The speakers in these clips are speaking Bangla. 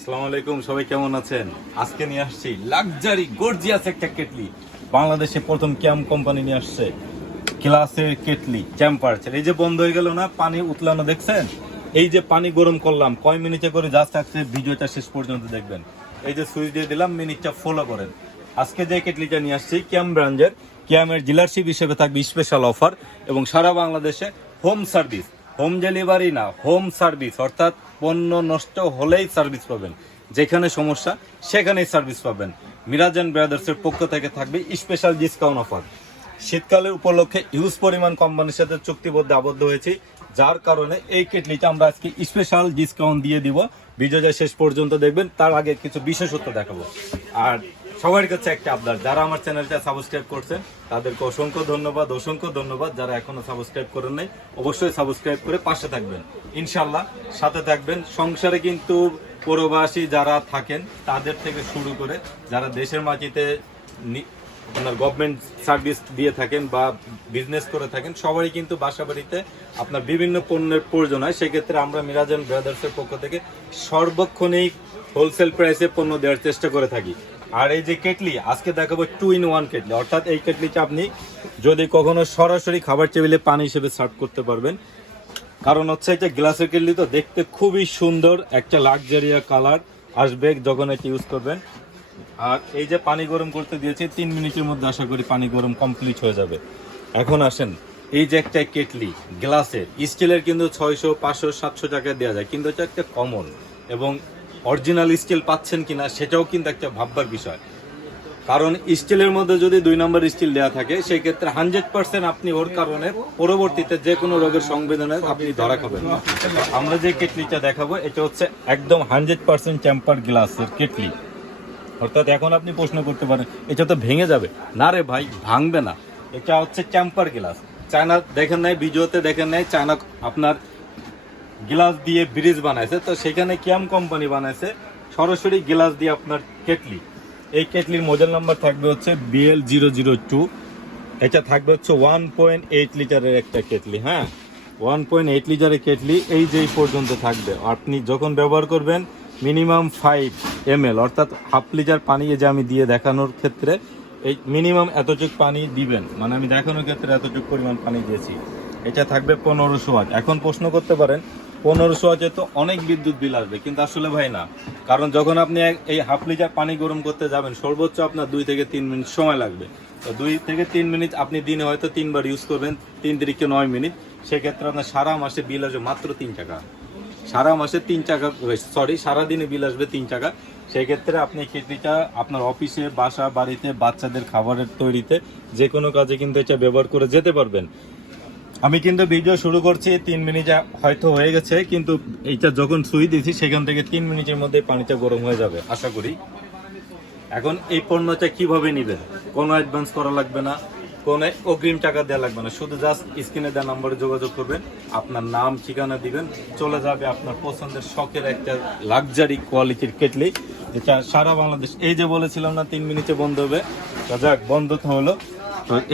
আসসালামু আলাইকুম, সবাই কেমন আছেন? আজকে নিয়ে আসছি লাক্সারি গর্জিয়াস একটা কেটলি। বাংলাদেশে প্রথম ক্যাম কোম্পানি নিয়ে আসছে ক্লাসের কেটলি টেম্পারেচার এই যে বন্ধ হয়ে গেল না, পানি উতলানো দেখছেন? এই যে পানি গরম করলাম, কয় মিনিটে করে জাস্ট আসছে ভিডিওটা শেষ পর্যন্ত দেখবেন। এই যে সুইচ দিয়ে দিলাম, মিনিটটা ফলো করেন। আজকে যে কেটলিটা নিয়ে আসছি, ক্যাম ব্র্যান্ডের, ক্যামের ডিলারশিপ হিসেবে থাকবে স্পেশাল অফার এবং সারা বাংলাদেশে হোম সার্ভিস হোম ডেলিভারি না, হোম সার্ভিস, অর্থাৎ পণ্য নষ্ট হলেই সার্ভিস পাবেন। যেখানে সমস্যা, সেখানেই সার্ভিস পাবেন। মিরাজ অ্যান্ড ব্রাদার্সের পক্ষ থেকে থাকবে স্পেশাল ডিসকাউন্ট অফার শীতকালের উপলক্ষে ইউজ পরিমাণ কোম্পানির সাথে চুক্তিবদ্ধ আবদ্ধ হয়েছি, যার কারণে এই কেটলিটা আমরা আজকে স্পেশাল ডিসকাউন্ট দিয়ে দিব। বিজয় শেষ পর্যন্ত দেখবেন, তার আগে কিছু বিশেষত্ব দেখাবো। আর সবার কাছে একটা আবদার। যারা আমার চ্যানেলটা সাবস্ক্রাইব করছেন তাদেরকে অসংখ্য ধন্যবাদ অসংখ্য ধন্যবাদ। যারা এখনও সাবস্ক্রাইব করেন নাই, অবশ্যই সাবস্ক্রাইব করে পাশে থাকবেন। ইনশাল্লাহ সাথে থাকবেন। সংসারে কিন্তু প্রবাসী যারা থাকেন, তাদের থেকে শুরু করে যারা দেশের মাটিতে আপনার গভর্নমেন্ট সার্ভিস দিয়ে থাকেন বা বিজনেস করে থাকেন সবারই কিন্তু বাসা বাড়িতে আপনার বিভিন্ন পণ্যের প্রয়োজন হয়। সেক্ষেত্রে আমরা মিরাজন ব্রাদার্সের পক্ষ থেকে সর্বক্ষণিক হোলসেল প্রাইসে পণ্য দেওয়ার চেষ্টা করে থাকি। আর এই যে কেটলি, আজকে দেখাবো টু ইন ওয়ান কেটলি। অর্থাৎ এই কেটলিটা আপনি যদি কখনো সরাসরি খাবার টেবিলে পানি হিসেবে সার্ভ করতে পারবেন। কারণ হচ্ছে এটা গ্লাসের কেটলি তো দেখতে খুবই সুন্দর, একটা লাক্সারিয়া কালার আসবে যখন এটা ইউজ করবেন। আর এই যে পানি গরম করতে দিয়েছি, তিন মিনিটের মধ্যে আশা করি পানি গরম কমপ্লিট হয়ে যাবে। এখন আসেন, এই যে একটা কেটলি, গ্লাসের স্টিলের কিন্তু ছয়শো, পাঁচশো, সাতশো টাকা দেওয়া যায়, কিন্তু এটা একটা কমন এবং অরিজিনাল স্টিল পাচ্ছেন কিনা সেটাও কিন্তু একটা ভাববার বিষয়। কারণ স্টিলের মধ্যে যদি দুই নম্বর স্টিল দেওয়া থাকে, সেই ক্ষেত্রে হান্ড্রেড পার্সেন্ট আপনি ওর কারণে পরবর্তীতে যে কোনো রোগের সংবেদনে আপনি ধরা খাবেন আমরা যে কেটলিটা দেখাবো, এটা হচ্ছে একদম হান্ড্রেড পার্সেন্ট টেম্পার গ্লাসের কেটলি। অর্থাৎ এখন আপনি প্রশ্ন করতে পারেন, এটা তো ভেঙে যাবে। না রে ভাই, ভাঙবে না। এটা হচ্ছে টেম্পার গ্লাস। চায়না দেখেন নাই, ভিডিওতে দেখেন নাই, চায়না আপনার গ্লাস দিয়ে ব্রিজ বানাইছে। তো সেখানে ক্যাম কোম্পানি বানাইছে। সরাসরি গ্লাস দিয়ে আপনার কেটলি। এই কেটলির মডেল নাম্বার থাকবে হচ্ছে বিএল জিরো জিরো টু এটা থাকবে হচ্ছে ওয়ান পয়েন্ট এইট লিটারের একটা কেটলি হ্যাঁ? ওয়ান পয়েন্ট এইট লিটারের কেটলি এই যে এই পর্যন্ত থাকবে। আপনি যখন ব্যবহার করবেন মিনিমাম ফাইভ এম এল অর্থাৎ হাফ লিটার পানি যে আমি দিয়ে দেখানোর ক্ষেত্রে, এই মিনিমাম এতটুক পানি দিবেন। মানে আমি দেখানোর ক্ষেত্রে এতটুক পরিমাণ পানি দিয়েছি। এটা থাকবে পনেরোশো ওয়াট। এখন প্রশ্ন করতে পারেন পনেরোশো ওয়াটে তো অনেক বিদ্যুৎ বিল আসবে, কিন্তু আসলে ভাই না। কারণ যখন আপনি এই হাফ লিটার পানি গরম করতে যাবেন, সর্বোচ্চ আপনার দুই থেকে তিন মিনিট সময় লাগবে। তো দুই থেকে তিন মিনিট আপনি দিনে হয়তো তিনবার ইউজ করবেন, তিন তিরিকে নয় মিনিট। সেক্ষেত্রে আপনার সারা মাসে বিল আসবে মাত্র তিন টাকা। সারা মাসে তিন টাকা সরি সারা দিনে বিল আসবে তিন টাকা। সেক্ষেত্রে আপনি কেটলিটা আপনার অফিসে, বাসা, বাড়িতে, বাচ্চাদের খাবারের তৈরিতে যে কোনো কাজে কিন্তু এটা ব্যবহার করে যেতে পারবেন। আমি কিন্তু ভিডিও শুরু করছি, তিন মিনিট হয়তো হয়ে গেছে, কিন্তু এইটা যখন সুই দিয়েছি, সেখান থেকে তিন মিনিটের মধ্যে পানিটা গরম হয়ে যাবে, আশা করি। এখন এই পণ্যটা কীভাবে নেবেন? কোনো অ্যাডভান্স করা লাগবে না, কোনো অগ্রিম টাকা দেওয়া লাগবে না, শুধু জাস্ট স্ক্রিনে দেওয়া নম্বরে যোগাযোগ করবেন, আপনার নাম, ঠিকানা দিবেন, চলে যাবে আপনার পছন্দের শখের একটা লাক্সারি কোয়ালিটির কেটলি, যেটা সারা বাংলাদেশ এই যে বলেছিলাম না, তিন মিনিটে বন্ধ হবে যাক, বন্ধ তো হলো।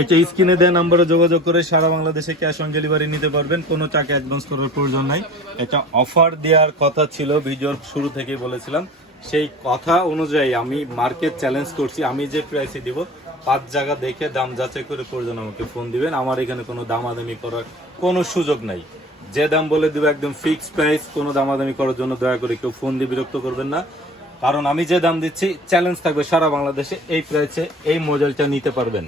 এটা স্ক্রিনে দেওয়া নাম্বারে যোগাযোগ করে সারা বাংলাদেশে ক্যাশ অন ডেলিভারি নিতে পারবেন। কোনো টাকা অ্যাডভান্স করার প্রয়োজন নাই। এটা অফার দেওয়ার কথা ছিল ভিডিওর শুরু থেকেই বলেছিলাম। সেই কথা অনুযায়ী আমি মার্কেট চ্যালেঞ্জ করছি। আমি যে প্রাইসে দিব, পাঁচ জায়গা দেখে দাম যাচাই করে প্রয়োজন আমাকে ফোন দিবেন। আমার এখানে কোনো দামাদামি করার কোনো সুযোগ নাই। যে দাম বলে দিব একদম ফিক্সড প্রাইস কোনো দামাদামি করার জন্য দয়া করে কেউ ফোন দিয়ে বিরক্ত করবেন না। কারণ আমি যে দাম দিচ্ছি চ্যালেঞ্জ থাকবে সারা বাংলাদেশে এই প্রাইসে এই মডেলটা নিতে পারবেন।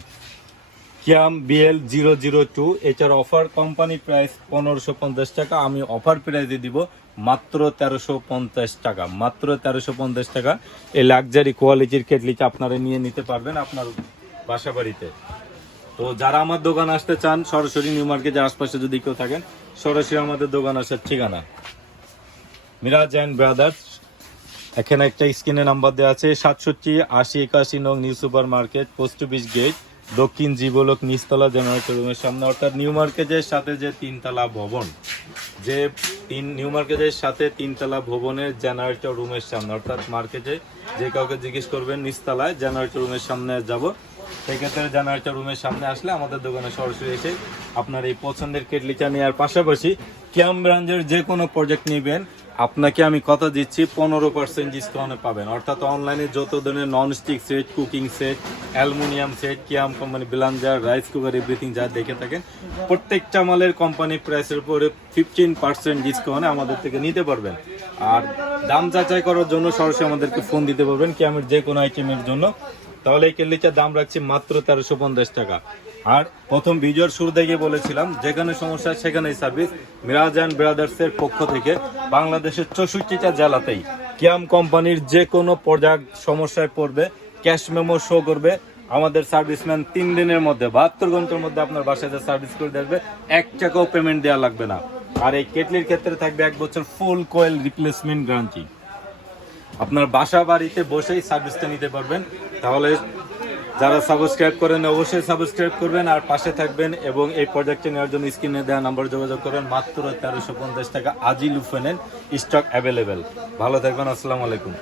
Kiam BL zero zero two এটার অফার কোম্পানি প্রাইস পনেরোশো পঞ্চাশ টাকা, আমি অফার প্রাইসে দিব মাত্র তেরোশো পঞ্চাশ টাকা, মাত্র তেরোশো পঞ্চাশ টাকা। এই লাক্সারি কোয়ালিটির কেটলিটা আপনারা নিয়ে নিতে পারবেন আপনার বাসা বাড়িতে। তো যারা আমার দোকান আসতে চান, সরাসরি নিউ মার্কেটের আশপাশে যদি কেউ থাকেন, সরাসরি আমাদের দোকান আসার ঠিকানা। মিরাজ অ্যান্ড ব্রাদার্স, এখানে একটা স্ক্রিনে নাম্বার দেওয়া আছে, সাতষট্টি আশি একাশি নং new super market post office gate দক্ষিণ জীবলোক নিচতলা জেনারেটর রুমের সামনে, অর্থাৎ নিউ মার্কেটের সাথে যে তিনতলা ভবন, যে তিন, নিউ মার্কেটের সাথে তিনতলা ভবনের জেনারেটর রুমের সামনে, অর্থাৎ মার্কেটে যে কাউকে জিজ্ঞেস করবেন নিচতলায় জেনারেটর রুমের সামনে যাব। সেক্ষেত্রে জেনারেটর রুমের সামনে আসলে আমাদের দোকানে সরাসরি এসে আপনার এই পছন্দের কেটলিটা নেওয়ার পাশাপাশি ক্যাম ব্রাঞ্চের যে কোনো প্রজেক্ট নেবেন। আপনাকে আমি কথা দিচ্ছি, পনেরো পার্সেন্ট ডিসকাউন্টে পাবেন। অর্থাৎ অনলাইনে যত ধরনের non stick set cooking set aluminium set Kiam company blender rice cooker everything যা দেখে থাকেন, প্রত্যেকটা মালের কোম্পানি প্রাইসের উপরে ফিফটিন পার্সেন্ট ডিসকাউন্টে আমাদের থেকে নিতে পারবেন। আর দাম যাচাই করার জন্য সরাসরি আমাদেরকে ফোন দিতে পারবেন কিয়ামের যে কোনো আইটেমের জন্য। তাহলে এই কেটলিটার দাম রাখছি মাত্র তেরোশো পঞ্চাশ টাকা। আর প্রথম ভিডিওর শুরু থেকে বলেছিলাম, যেখানে সমস্যা সেখানেই সার্ভিস মিরাজ অ্যান্ড ব্রাদার্স এর পক্ষ থেকে বাংলাদেশের চৌষট্টিটা জেলাতেই কিয়াম কোম্পানির যে কোনো প্রোডাক্ট সমস্যায় পড়বে ক্যাশ মেমো শো করবে। আমাদের সার্ভিসম্যান তিন দিনের মধ্যে, বাহাত্তর ঘণ্টার মধ্যে আপনার বাসায় যা সার্ভিস করে দেখবে এক টাকাও পেমেন্ট দেওয়া লাগবে না। আর এই কেটলির ক্ষেত্রে থাকবে এক বছর ফুল কোয়েল রিপ্লেসমেন্ট গ্যারান্টি আপনার বাসা বাড়িতে বসেই সার্ভিসটা নিতে পারবেন। তাহলে যারা সাবস্ক্রাইব করেন অবশ্যই সাবস্ক্রাইব করবেন আর পাশে থাকবেন এবং এই প্রজেক্টটি নেওয়ার জন্য স্ক্রিনে দেওয়া নাম্বার যোগাযোগ করবেন মাত্র তেরোশো পঞ্চাশ টাকা আজই লুফে নেন স্টক অ্যাভেলেবেল ভালো থাকবেন, আসসালামু আলাইকুম।